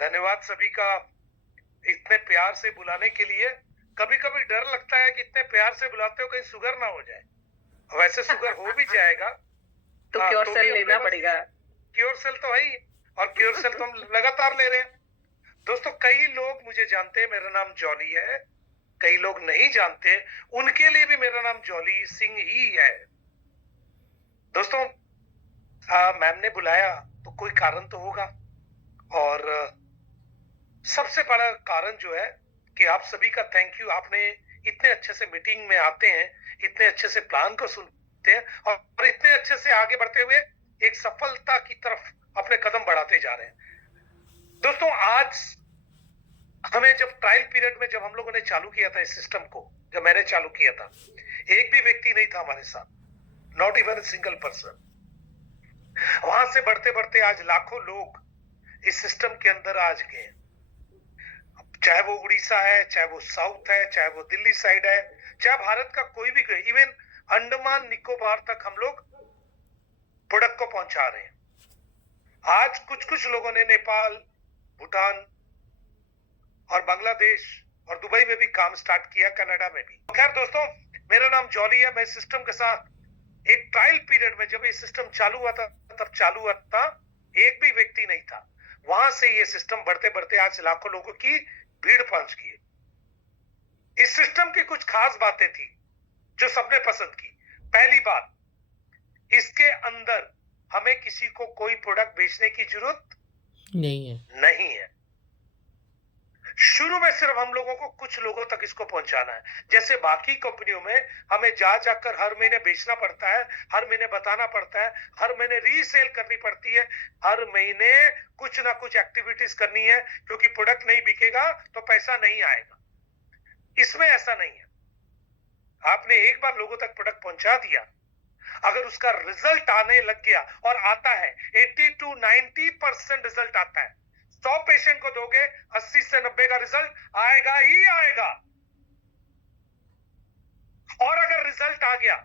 धन्यवाद सभी का इतने प्यार से बुलाने के लिए। कभी कभी डर लगता है कि इतने प्यार से बुलाते हो कहीं शुगर ना हो जाए। वैसे शुगर हो भी जाएगा। तो हाँ, क्योर तो सेल भी अपने लेना पास पड़ेगा। क्योर सेल तो है ही। और क्योर सेल तो हम लगातार ले रहे हैं। दोस्तों, कई लोग मुझे जानते हैं, मेरा नाम जॉली है। कई लोग नहीं जानते, उनके लिए भी मेरा नाम जॉली सिंह ही है। दोस्तों, मैम ने बुलाया तो कोई कारण तो होगा। और सबसे बड़ा कारण जो है कि आप सभी का थैंक यू। आपने इतने अच्छे से मीटिंग में आते हैं, इतने अच्छे से प्लान को सुनते हैं और इतने अच्छे से आगे बढ़ते हुए एक सफलता की तरफ अपने कदम बढ़ाते जा रहे हैं। दोस्तों, आज हमें जब ट्रायल पीरियड में जब हम लोगों ने चालू किया था इस सिस्टम को, जब मैंने चालू किया था, एक भी व्यक्ति नहीं था हमारे साथ, नॉट इवन सिंगल पर्सन। वहां से बढ़ते बढ़ते आज लाखों लोग इस सिस्टम के अंदर आज गए। चाहे वो उड़ीसा है, चाहे वो साउथ है, चाहे वो दिल्ली साइड है, चाहे भारत का कोई भी, इवन अंडमान निकोबार तक हम लोग प्रोडक्ट को पहुंचा रहे हैं। आज कुछ कुछ लोगों ने नेपाल, भूटान और बांग्लादेश और दुबई में भी काम स्टार्ट किया, कनाडा में भी। खैर दोस्तों, मेरा नाम जॉली है। मैं सिस्टम के साथ एक ट्रायल पीरियड में, जब ये सिस्टम चालू हुआ था, तब चालू हुआ था, एक भी व्यक्ति नहीं था। वहां से ये सिस्टम बढ़ते बढ़ते आज लाखों लोगों की भीड़ पहुंच गई है। इस सिस्टम की कुछ खास बातें थी जो सबने पसंद की। पहली बात, इसके अंदर हमें किसी को कोई प्रोडक्ट बेचने की जरूरत नहीं है। शुरू में सिर्फ हम लोगों को कुछ लोगों तक इसको पहुंचाना है। जैसे बाकी कंपनियों में हमें जा जाकर हर महीने बेचना पड़ता है, हर महीने बताना पड़ता है, हर महीने रीसेल करनी पड़ती है, हर महीने कुछ ना कुछ एक्टिविटीज करनी है, क्योंकि प्रोडक्ट नहीं बिकेगा तो पैसा नहीं आएगा। इसमें ऐसा नहीं है। आपने एक बार लोगों तक प्रोडक्ट पहुंचा दिया, अगर उसका रिजल्ट आने लग गया, और आता है 80 to 90% रिजल्ट आता है। 100 पेशेंट को दोगे, 80 से 90 का रिजल्ट आएगा ही आएगा। और अगर रिजल्ट आ गया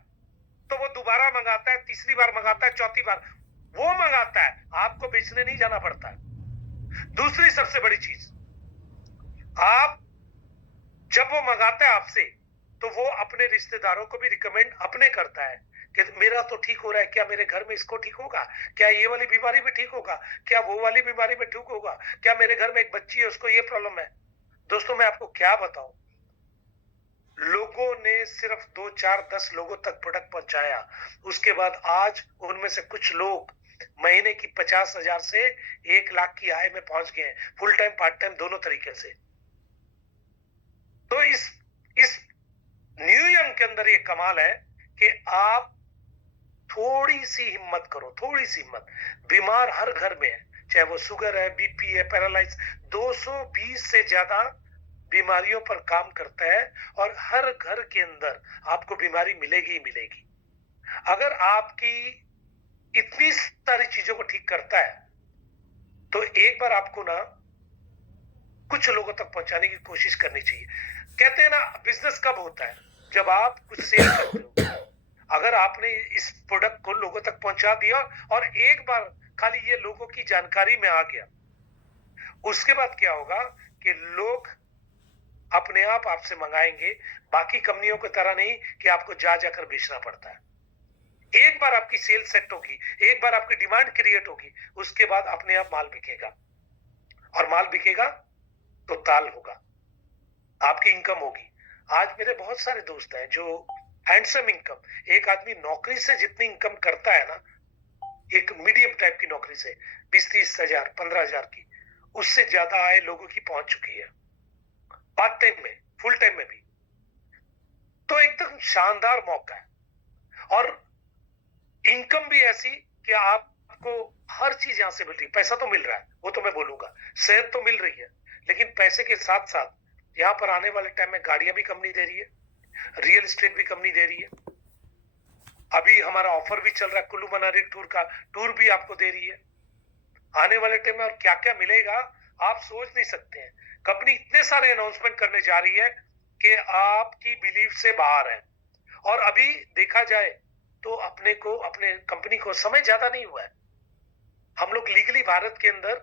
तो वो दोबारा मंगाता है, तीसरी बार मंगाता है, चौथी बार वो मंगाता है। आपको बेचने नहीं जाना पड़ता है। दूसरी सबसे बड़ी चीज, आप जब वो मंगाता है आपसे, तो वो अपने रिश्तेदारों को भी रिकमेंड अपने करता है कि मेरा तो ठीक हो रहा है, क्या मेरे घर में इसको ठीक होगा, क्या ये वाली बीमारी में ठीक होगा, क्या वो वाली बीमारी में ठीक होगा, क्या मेरे घर में एक बच्ची है उसको ये प्रॉब्लम है। दोस्तों, मैं आपको क्या बताऊं, लोगों ने सिर्फ 2 4 10 लोगों तक प्रोडक्ट पहुंचाया। उसके बाद आज उनमें से कुछ लोग महीने की 50,000 से 1 लाख की आय में पहुंच गए हैं, फुल टाइम पार्ट टाइम दोनों तरीके से। तो इस न्यू यंग के अंदर ये कमाल है कि आप थोड़ी सी हिम्मत करो, थोड़ी सी हिम्मत। बीमार हर घर में है, चाहे वो शुगर है, बीपी है, पैरालाइज, 220 से ज्यादा बीमारियों पर काम करता है, और हर घर के अंदर आपको बीमारी मिलेगी ही मिलेगी। अगर आपकी इतनी सारी चीजों को ठीक करता है, तो एक बार आपको ना कुछ लोगों तक पहुंचाने की कोशिश करनी चाहिए। कहते हैं ना, बिजनेस कब होता है, जब आप कुछ सेल करते हो। अगर आपने इस प्रोडक्ट को लोगों तक पहुंचा दिया और एक बार खाली ये लोगों की जानकारी में आ गया, उसके बाद क्या होगा कि लोग अपने आप आपसे मंगाएंगे। बाकी कंपनियों की तरह नहीं कि आपको जा जाकर बेचना पड़ता है। एक बार आपकी सेल सेट होगी, एक बार आपकी डिमांड क्रिएट होगी, उसके बाद अपने आप माल बिकेगा। और माल बिकेगा तो ताल होगा, आपकी इनकम होगी। आज मेरे बहुत सारे दोस्त हैं जो हैंडसम इनकम, एक आदमी नौकरी से जितनी इनकम करता है ना, एक मीडियम टाइप की नौकरी से 20-30 हजार 15 हजार की, उससे ज्यादा आय लोगों की पहुंच चुकी है, पार्ट टाइम में, फुल टाइम में भी। तो एकदम शानदार मौका है। और इनकम भी ऐसी कि आपको हर चीज यहां से मिल रही है। पैसा तो मिल रहा है, वो तो मैं बोलूंगा, सेहत तो मिल रही है, लेकिन पैसे के साथ साथ यहाँ पर आने वाले टाइम में गाड़ियां भी कंपनी दे रही है, रियल एस्टेट भी कंपनी दे रही है। अभी हमारा ऑफर भी चल रहा है, कुल्लू मनाली टूर का, टूर भी आपको दे रही है। आने वाले टाइम में और क्या क्या मिलेगा आप सोच नहीं सकते हैं। कंपनी इतने सारे अनाउंसमेंट करने जा रही है कि आपकी बिलीफ से बाहर है। और अभी देखा जाए तो अपने को, अपने कंपनी को समय ज्यादा नहीं हुआ है। हम लोग लीगली भारत के अंदर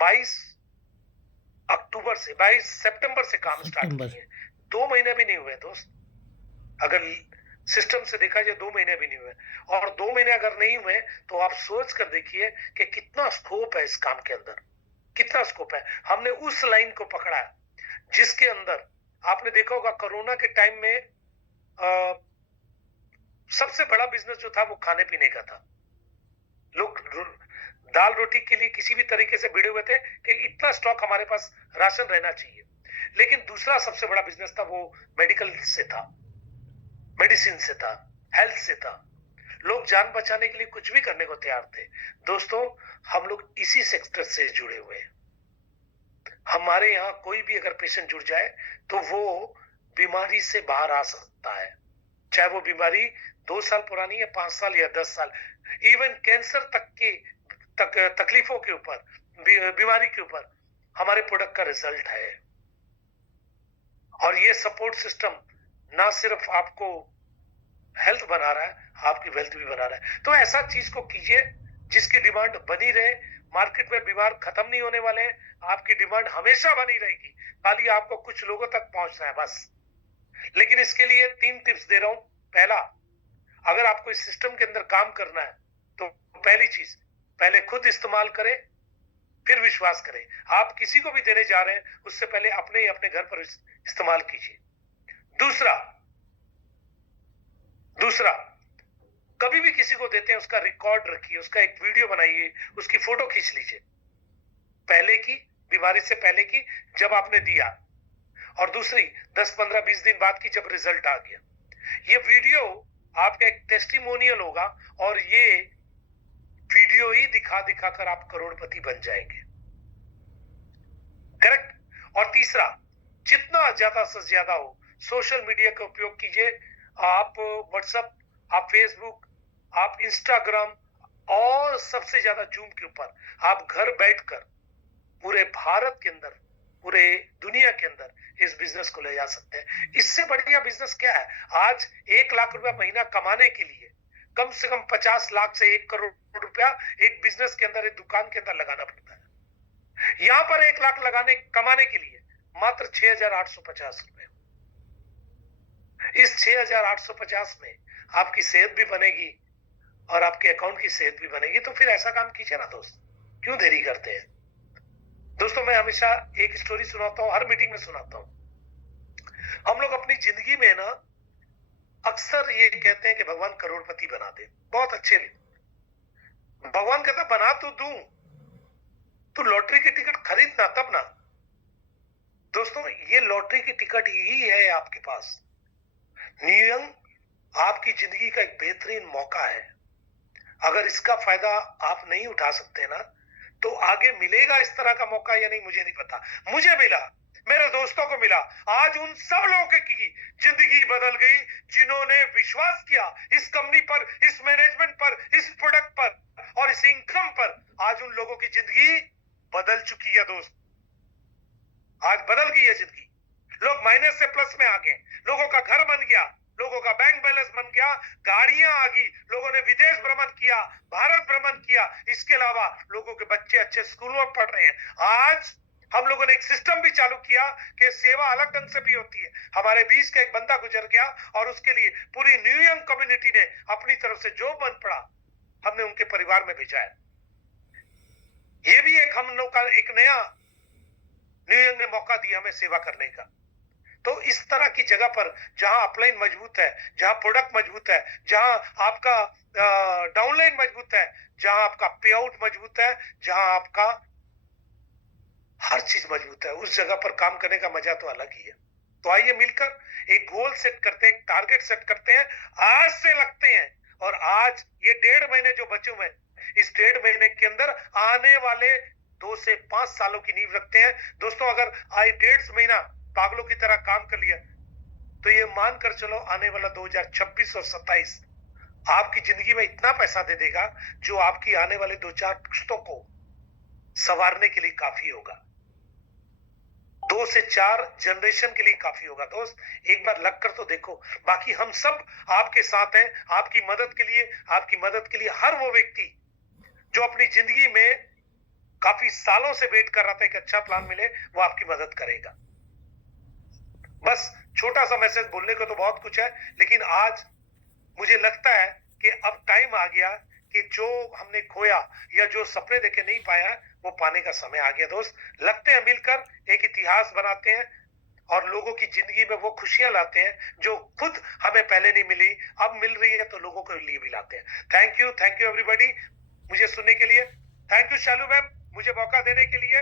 22 अक्टूबर से 22 सितंबर से काम स्टार्ट किए, 2 महीने भी नहीं हुए दोस्त। अगर सिस्टम से देखा जाए 2 महीने भी नहीं हुए, और 2 महीने अगर नहीं हुए तो आप सोच कर देखिए कि कितना स्कोप है इस काम के अंदर, कितना स्कोप है। हमने उस लाइन को पकड़ा है जिसके अंदर आपने देखा होगा कोरोना के टाइम में सबसे बड़ा बिजनेस जो था वो खाने पीने का था। लोग दाल रोटी के लिए किसी भी तरीके से भिड़े हुए थे कि इतना स्टॉक हमारे पास राशन रहना चाहिए। लेकिन दूसरा सबसे बड़ा बिजनेस था वो मेडिकल से था, मेडिसिन से था, हेल्थ से था। लोग जान बचाने के लिए कुछ भी करने को तैयार थे। दोस्तों, हम लोग इसी सेक्टर से जुड़े हुए हैं। हमारे यहाँ कोई भी अगर पेशेंट जुड़ जाए तो वो बीमारी से बाहर आ सकता है, चाहे वो बीमारी 2 साल पुरानी है, 5 साल या 10 साल। इवन कैंसर तक की तकलीफों के ऊपर, बीमारी के ऊपर हमारे प्रोडक्ट का रिजल्ट है। और ये सपोर्ट सिस्टम ना सिर्फ आपको हेल्थ बना रहा है, आपकी वेल्थ भी बना रहा है। तो ऐसा चीज को कीजिए जिसकी डिमांड बनी रहे। मार्केट में बीमार खत्म नहीं होने वाले हैं, आपकी डिमांड हमेशा बनी रहेगी, खाली आपको कुछ लोगों तक पहुंचना है बस। लेकिन इसके लिए 3 टिप्स दे रहा हूं। पहला, अगर आपको इस सिस्टम के अंदर काम करना है तो पहली चीज, पहले खुद इस्तेमाल करें, फिर विश्वास करें। आप किसी को भी देने जा रहे हैं उससे पहले अपने ही अपने घर पर इस्तेमाल कीजिए। दूसरा, कभी भी किसी को देते हैं उसका रिकॉर्ड रखिए, उसका एक वीडियो बनाइए, उसकी फोटो खींच लीजिए, पहले की, बीमारी से पहले की, जब आपने दिया, और दूसरी 10, 15, 20 दिन बाद की जब रिजल्ट आ गया। ये वीडियो आपका एक टेस्टिमोनियल होगा और ये वीडियो ही दिखा दिखा कर आप करोड़पति बन जाएंगे। करेक्ट। और तीसरा, जितना ज्यादा से ज्यादा हो सोशल मीडिया का उपयोग कीजिए। आप व्हाट्सएप, आप फेसबुक, आप इंस्टाग्राम, और सबसे ज्यादा जूम के ऊपर आप घर बैठकर पूरे भारत के अंदर, पूरे दुनिया के अंदर इस बिजनेस को ले जा सकते हैं। इससे बढ़िया बिजनेस क्या है? आज 1 लाख रुपया महीना कमाने के लिए कम से कम 50 लाख से 1 करोड़ रुपया एक बिजनेस के अंदर, एक दुकान के अंदर लगाना पड़ता है। यहां पर 1 लाख कमाने के लिए मात्र 6,850 रुपए। इस 6,850 में आपकी सेहत भी बनेगी और आपके अकाउंट की सेहत भी बनेगी। तो फिर ऐसा काम कीजिए ना दोस्त, क्यों देरी करते हैं? दोस्तों, मैं हमेशा एक स्टोरी सुनाता हूं, हर मीटिंग में सुनाता हूं। हम लोग अपनी जिंदगी में ना अक्सर ये कहते हैं कि भगवान करोड़पति बना दे, बहुत अच्छे। भगवान कहता बना तो दूं, तू लॉटरी की टिकट खरीदना तब ना। दोस्तों, ये लॉटरी की टिकट ही है आपके पास। नियम आपकी जिंदगी का एक बेहतरीन मौका है। अगर इसका फायदा आप नहीं उठा सकते ना, तो आगे मिलेगा इस तरह का मौका या नहीं मुझे नहीं पता। मुझे मिला, मेरे दोस्तों को मिला। आज उन सब लोगों की जिंदगी बदल गई जिन्होंने विश्वास किया इस कंपनी पर, इस मैनेजमेंट पर, इस प्रोडक्ट पर और इस इनकम पर। आज उन लोगों की जिंदगी बदल चुकी है दोस्त, आज बदल गई है जिंदगी। लोग माइनस से प्लस में आ गए, लोगों का घर बन गया, लोगों का बैंक बैलेंस बन गया, गाड़ियां आ गई, लोगों ने विदेश भ्रमण किया, भारत भ्रमण किया। इसके अलावा लोगों के बच्चे अच्छे स्कूलों में पढ़ रहे हैं। आज हम लोगों ने एक सिस्टम भी चालू किया कि सेवा अलग ढंग से भी होती है। हमारे बीच का एक बंदा गुजर गया और उसके लिए पूरी न्यू यंग कम्युनिटी ने अपनी तरफ से जो बन पड़ा हमने उनके परिवार में भेजा है। ये भी एक हम लोग का एक नया न्यू यंग ने मौका दिया हमें सेवा करने का। तो इस तरह की जगह पर जहां अपलाइन मजबूत है, जहां प्रोडक्ट मजबूत है, जहां आपका डाउनलाइन मजबूत है, जहां आपका पे आउट मजबूत है, जहां आपका हर चीज मजबूत है, उस जगह पर काम करने का मजा तो अलग ही है। तो आइए मिलकर एक गोल सेट करते हैं, टारगेट सेट करते हैं, आज से लगते हैं। और आज ये 1.5 महीने जो बचे हुए हैं, इस 1.5 महीने के अंदर आने वाले 2 से 5 सालों की नींव रखते हैं। दोस्तों, अगर आज 1.5 महीना पागलों की तरह काम कर लिया तो ये मानकर चलो आने वाला 2026 और 27 आपकी जिंदगी में इतना पैसा दे देगा जो आपकी आने वाले 2-4 पुश्तों को संवारने के लिए काफी होगा, 2 से 4 जनरेशन के लिए काफी होगा। दोस्त, एक बार लग कर तो देखो। बाकी हम सब आपके साथ हैं, आपकी मदद के लिए हर वो व्यक्ति जो अपनी जिंदगी में काफी सालों से वेट कर रहा था एक अच्छा प्लान मिले, वो आपकी मदद करेगा। बस छोटा सा मैसेज, बोलने को तो बहुत कुछ है, लेकिन आज मुझे लगता है कि अब टाइम आ गया कि जो हमने खोया या जो सपने देखे नहीं पाया वो पाने का समय आ गया। दोस्त, लगते हैं मिलकर एक इतिहास बनाते हैं और लोगों की जिंदगी में वो खुशियां लाते हैं जो खुद हमें पहले नहीं मिली, अब मिल रही है तो लोगों के लिए भी लाते हैं। थैंक यू एवरीबॉडी मुझे सुनने के लिए। थैंक यू शालू मैम, मुझे मौका देने के लिए।